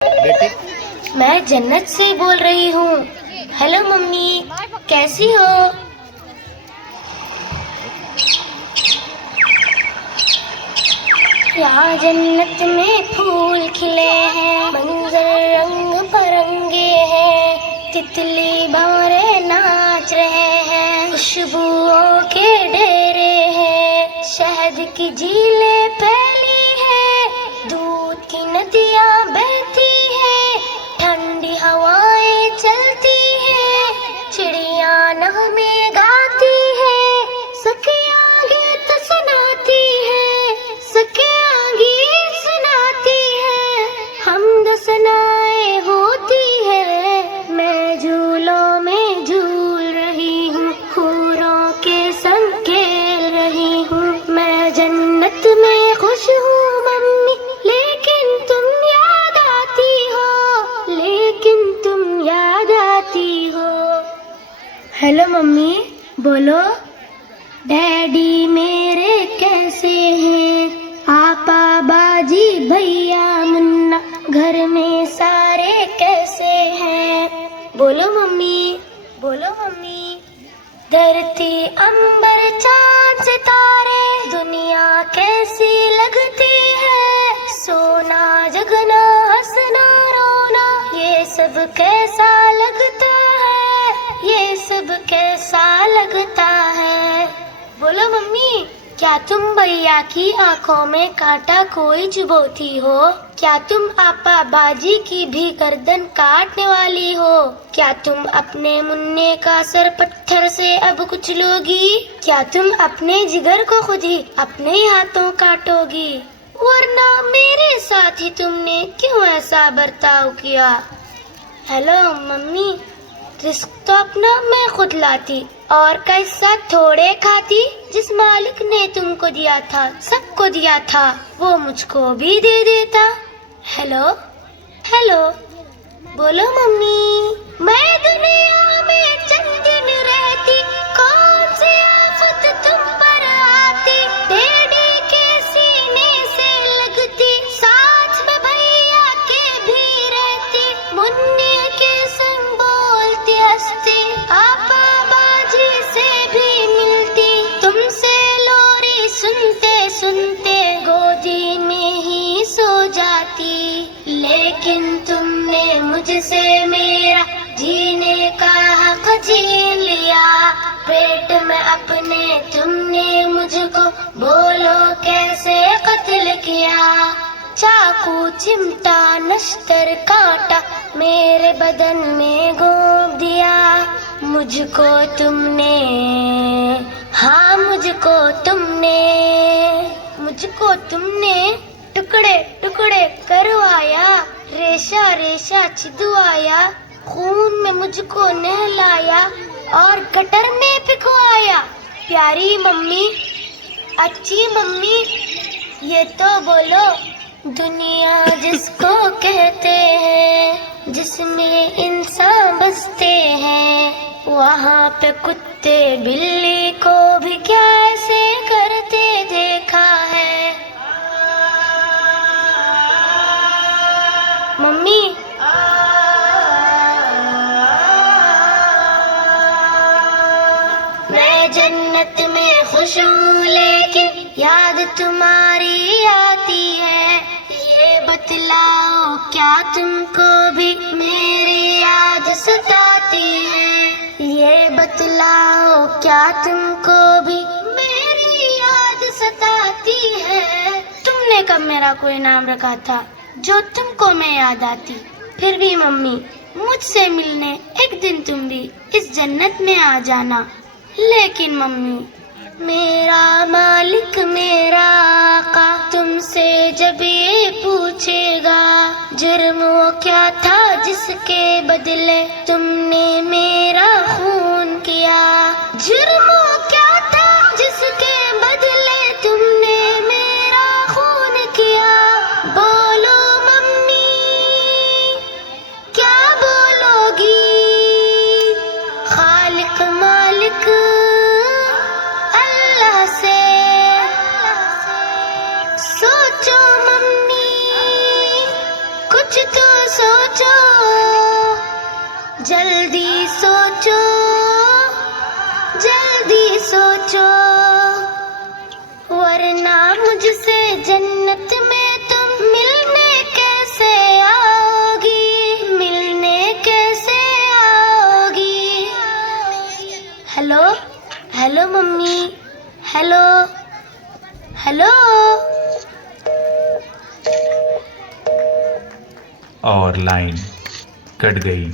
बेटी, मैं जन्नत से बोल रही हूँ। हेलो मम्मी, कैसी हो? यहाँ जन्नत में फूल खिले हैं, मंजर रंग बिरंगे हैं, तितली भंवरे नाच रहे हैं, खुशबुओं के डेरे हैं, शहद की झीलें फैली है, दूध की नदियाँ बहती है, ठंडी हवाएं चलती है, चिड़िया नगमे गाती है, सखियाँ गीत सुनाती है, सखियाँ गीत सुनाती है, हमद सनाए होती है, मैं झूलों में झूल रही हूँ, हूरों के संग खेल रही हूँ, मैं जन्नत में खुश हूँ मम्मी, लेकिन तुम याद आती हो, लेकिन तुम याद आती हो। हेलो मम्मी, बोलो। डैडी मेरे कैसे हैं? आपा बाजी भैया मुन्ना घर में सारे कैसे हैं? बोलो मम्मी, बोलो मम्मी। धरती अंबर चांद सितारे दुनिया कैसी लगती है, सोना जगना हंसना रोना ये सब कैसा लगता है, ये सब कैसा लगता है। बोलो मम्मी, क्या तुम भैया की आंखों में कांटा कोई चुभोती हो? क्या तुम आपा बाजी की भी गर्दन काटने वाली हो? क्या तुम अपने मुन्ने का सर पत्थर से अब कुचलोगी? क्या तुम अपने जिगर को खुद ही अपने ही हाथों काटोगी? वरना मेरे साथ ही तुमने क्यों ऐसा बर्ताव किया? हेलो मम्मी, रिस्क तो अपना मैं खुद लाती और कैसा थोड़े खाती, जिस मालिक ने तुमको दिया था, सबको दिया था, वो मुझको भी दे देता। हेलो हेलो, बोलो मम्मी। मैं दुनिया में चंद दिन रहती, कौन सी आफत तुम पर आती, डैडी के सीने से लगती, साथ में भैया के भी रहती, मुन्नी के संग बोलती हंसती, आपा बाजी से भी मिलती, तुमसे लोरी सुनते सुनते गोदी में ही सो जाती, लेकिन तुमने मुझसे मेरा जीने का हक छीन लिया, पेट में अपने तुमने मुझको बोलो कैसे कत्ल किया, चाकू चिमटा नश्तर कांटा मेरे बदन में घोंप दिया, मुझको तुमने, हाँ मुझको तुमने टुकड़े टुकड़े करवाया, रेशा रेशा छिदवाया, खून में मुझको नहलाया और गटर में पिघवाया। प्यारी मम्मी, अच्छी मम्मी, ये तो बोलो, दुनिया जिसको कहते हैं, जिसमें इंसान बसते हैं, वहाँ पे कुत्ते बिल्ली को भी क्या ऐसे करते देखा है? मम्मी, मैं जन्नत में खुश हूँ, लेकिन याद तुम्हारी आती है, ये बतलाओ क्या तुमको भी मेरी याद सताती है, ये बतलाओ क्या तुमको भी मेरी याद सताती है। तुमने कब मेरा कोई नाम रखा था जो तुमको मैं याद आती? फिर भी मम्मी, मुझसे मिलने एक दिन तुम भी इस जन्नत में आ जाना। लेकिन मम्मी, मेरा मालिक मेरा आका तुमसे जब ये पूछेगा, जुर्म वो क्या था जिसके बदले तुमने मेरा खून किया, जुर्म वो क्या था जिसके बदले तुमने मेरा खून किया, बोलो मम्मी, क्या बोलोगी? खालिक मालिक अल्लाह से सोचो मम्मी, कुछ तो सोचो, जल्दी सोचो, जल्दी सोचो, वरना मुझसे जन्नत में तुम मिलने कैसे आओगी, मिलने कैसे आओगी। Hello hello mummy, hello hello. और लाइन कट गई।